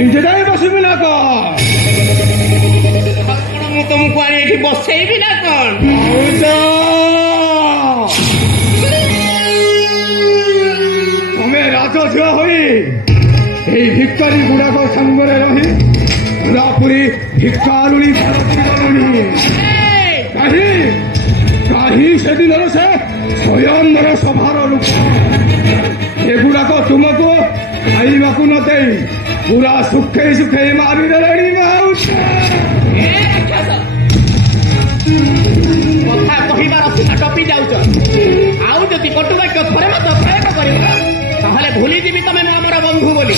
ନିଜେ ଯାଇ ବସିବି ନା କଣ? କଣ ମୁଁ ତମକୁ ଆଣି ଏଠି ବସେଇବି ନା କଣ? ତମେ ରାଜଝିଅ ହୋଇ এই ଭିକାରୀ ଗୁଡାକ ସାଙ୍ଗରେ ରହି ପୁରାପୁରି ଭିକାରୁଣୀ ଗଲୁଣି। କାହିଁ ସେଦିନର ସେ ସ୍ୱୟଂବର ସଭାର ଲୋକ ଏଗୁଡାକ ତୁମକୁ ଖାଇବାକୁ ନ ଦେଇ ପୁରା ଶୁଖେଇ ଶୁଖେଇ ମାରିଦେଲେଣି। କଥା କହିବାର ସୀମା ଟପି ଯାଉଛ। ଆଉ ଯଦି କଟୁବାକ୍ୟ ଥରେ ମଧ୍ୟ ପ୍ରୟୋଗ କରିବ ତାହେଲେ ଭୁଲିଯିବି ତମେ ଆମର ବନ୍ଧୁ ବୋଲି।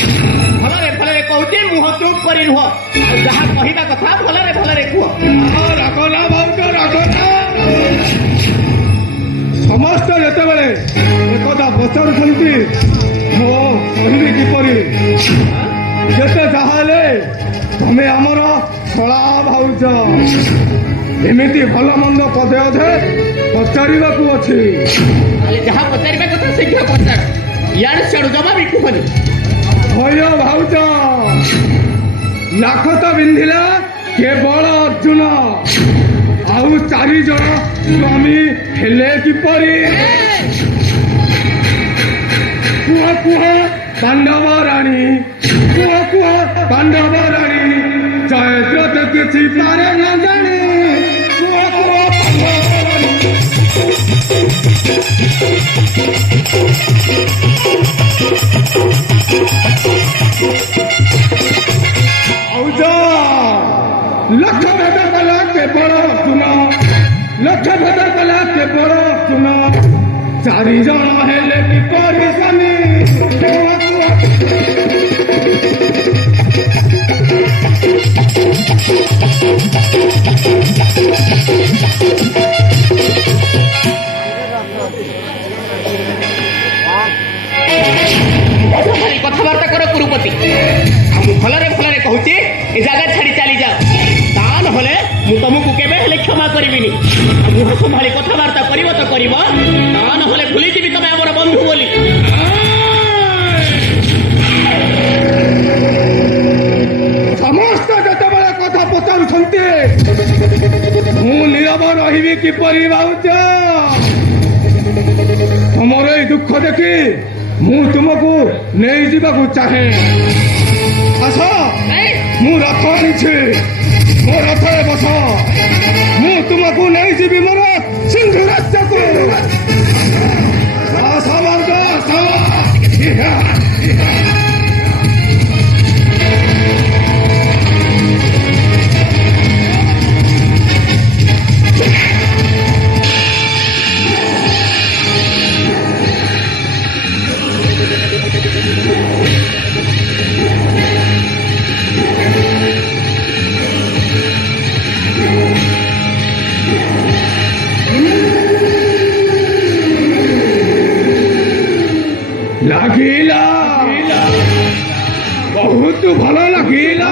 ଭଲରେ ଭଲରେ କହୁଛି, ମୁହଁ ଚୁପ୍ କରି ରୁହ। ଆଉ ଯାହା କହିବା କଥା ଭଲରେ ଭଲରେ କୁହ। ରାଗନା ଭାଉଜ ରାଗନା। ସମସ୍ତେ ଯେତେବେଳେ ଏକଥା ପଚାରୁଛନ୍ତି ମୁଁ କହିବି କିପରି? ଯେତେ ଯାହା ହେଲେ ତମେ ଆମର ଶଳା ଭାଉଜ। ଏମିତି ଭଲ ମନ୍ଦ ପଦେ ଅଧେ ପଚାରିବାକୁ ଅଛି। ଯାହା ପଚାରିବା କଥା ଶୀଘ୍ର ପଚାର। ଇଆଡେ ସିଆଡୁ ଜବାବି କୁହନି। ଭୟ ଭାଉଜ ଲାଖ ତ ବିନ୍ଧିଲା କେବଳ ଅର୍ଜୁନ। ଆଉ 4 ଜଣ ସ୍ୱାମୀ ହେଲେ କିପରି? କୁହ କୁହ ପାଣ୍ଡବ ରାଣୀ, କୁହ କୁହ ପାଣ୍ଡବ ରାଣୀ, ଜୟଦ୍ରଥ କିଛି ପାରେ ନ ଜାଣି। କୁହ କୁହ ପାଣ୍ଡବ ରାଣୀ। ଲକ୍ଷ ଭେଦ କଲା କେବଳ ଅର୍ଜୁନ, ଲକ୍ଷ ଭେଦ କଲା କେବଳ ଅର୍ଜୁନ। 4 ଜଣ ହେଲେ କିପରି ସ୍ୱାମୀ? କଥାବାର୍ତ୍ତା କର କୁରୁପତି। ଆଉ ମୁଁ ଭଲରେ ଭଲରେ କହୁଛି ଏ ଜାଗା ଛାଡି ଚାଲି ଯାଅ। ତା ନହେଲେ ମୁଁ ତମକୁ କେବେ ହେଲେ କ୍ଷମା କରିବିନି। ଆଉ ମୁହଁ ସମ୍ଭାଳି କଥାବାର୍ତ୍ତା କରିବ ତ କରିବ, ତା ନହେଲେ ଭୁଲିଯିବି ତମେ ଆମର ବନ୍ଧୁ ବୋଲି। ସମସ୍ତେ ଯେତେବେଳେ କଥା ପଚାରୁଛନ୍ତି ମୁଁ ନୀରବ ରହିବି କିପରି ଭାଉଜ? ତମର ଏଇ ଦୁଃଖ ଦେଖି ମୁଁ ତୁମକୁ ନେଇଯିବାକୁ ଚାହେଁ। ଆସ, ମୁଁ ରଥ ଆଣିଛି, ମୋ ରଥରେ ବସ। ମୁଁ ତୁମକୁ ନେଇଯିବି ମୋର ସିଂଧୁ ରାଜ୍ୟକୁ। ଆସ ଭାଉଜ ଆସ। ଲାଗିଲା ବହୁତ ଭଲ ଲାଗିଲା।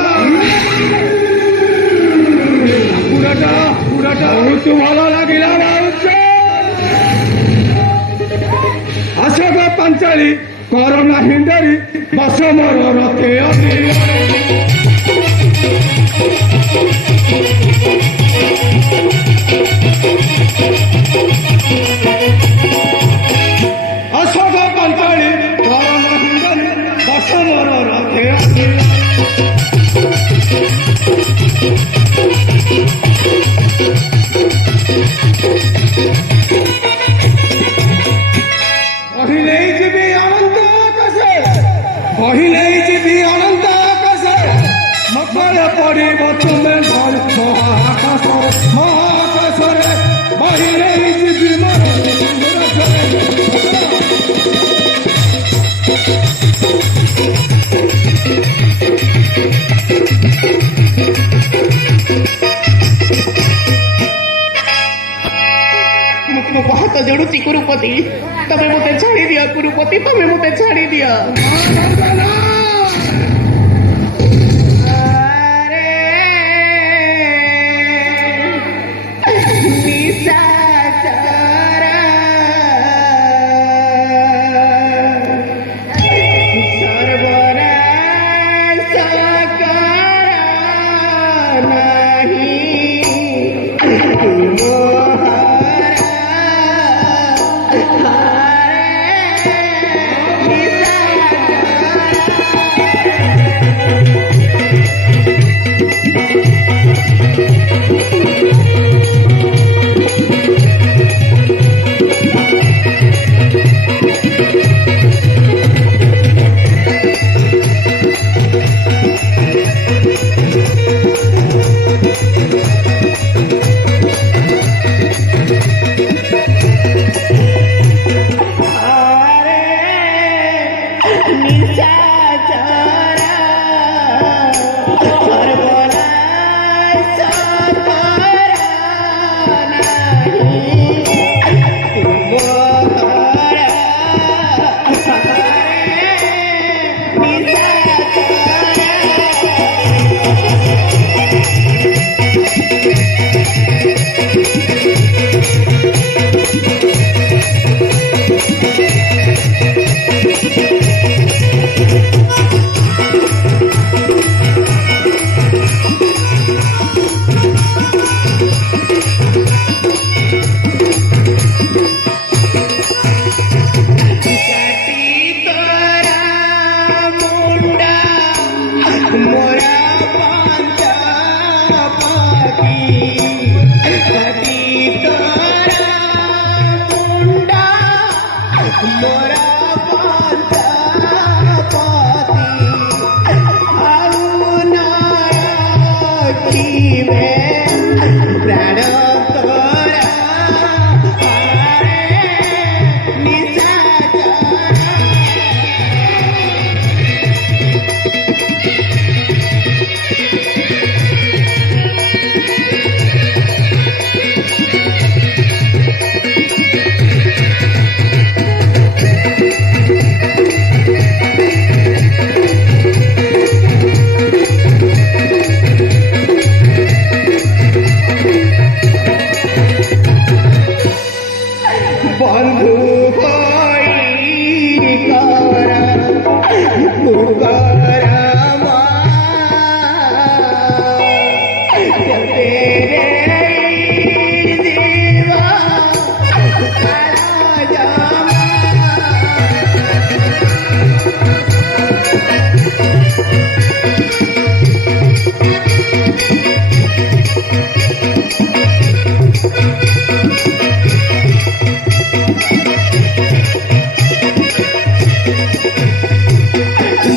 ପୁରାଟା ବହୁତ ଭଲ ଲାଗିଲା ଭାଉଜ। ଆସ ଗো ପାଞ୍ଚାଳି କର ନାହିଁ ଡରି, ବସ ମୋର ରଥେ ଅଛି। ଅଶୋକ ପାଞ୍ଚାଳି କର ନାହିଁ ଡରି, ବସ ମୋର ରଥେ ଅଛି। କହିଲେଇ ଯିବି ଅନନ୍ତ ଆକାଶେ, କହିଲେଇ ଯିବି ଅନନ୍ତ ଆକାଶେ, ମକରେ ପଡ଼ିବ ତୁମେ ମହାକାଶରେ, ମହାକାଶରେ କହିଲେଇ ଯିବି ମୋର। ମୁଁ ହାତ ଯୋଡୁଛି କୁରୁପତି, ତମେ ମତେ ଛାଡି ଦିଅ କୁରୁପତି, ତମେ ମତେ ଛାଡି ଦିଅ।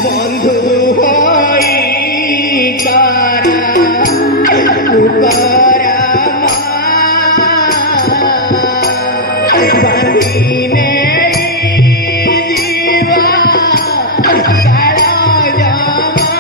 বন্ধু হই কারা পুকারা বাঁধিনে জীবা সারা জামা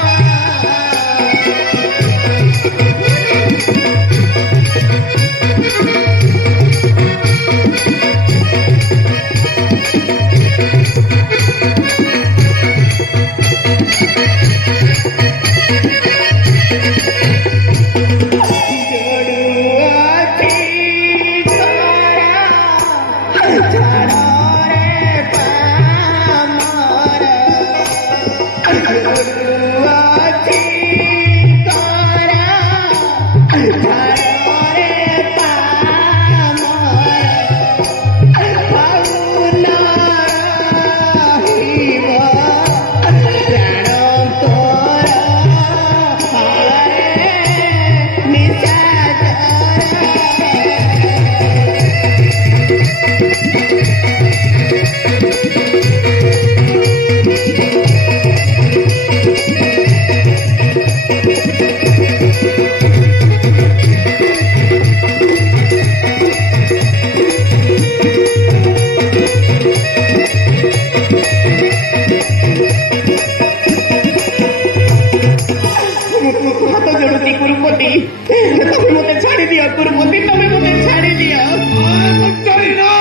হাত জড়ুতি কুরুপতি তুমি মতে ছাড়ি দিও কুরুপতি তুমি মতে ছাড়ি দিও চলি না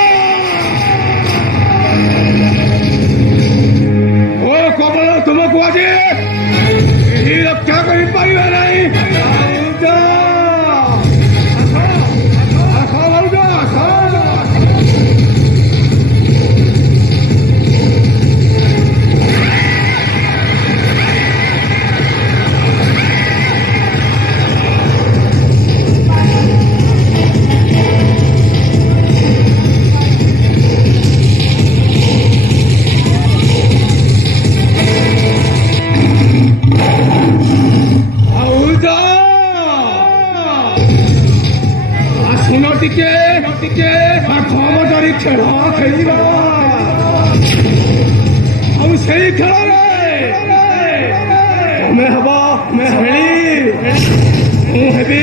ଓ କବଳ ତୁମକୁ ଆଜି ଏହି ରକ୍ଷା କରିପାରିବେ ନାହିଁ ଭାଉଜ ଆସ ଭାଉଜ ଆସ ଆସୁନ ଟିକେ ଧରି ଖେଳ ଖେଳିବା ଆଉ ସେଇ ଖେଳରେ ତମେ ହବ ଛେଳି ମୁଁ ହେବି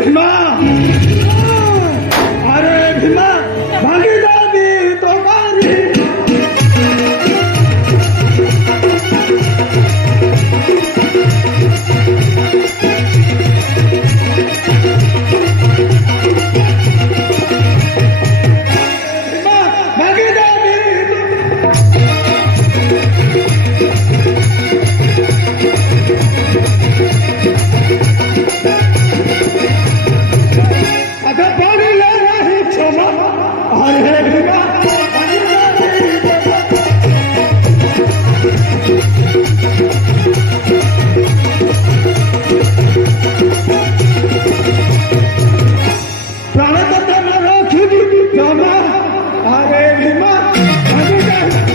भीमा अरे भीमा भागी जाबी तो बारी भीमा भागी जाबी अगर पानी ले रही क्षमा अरे भीमा भागी प्राण तत्व रखी क्षमा अरे भीमा भागी जाबी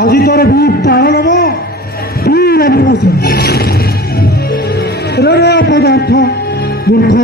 আজি তোর ভিড় তাহলে নেব ভিড় আমি বসে রে পদার্থ মূর্খ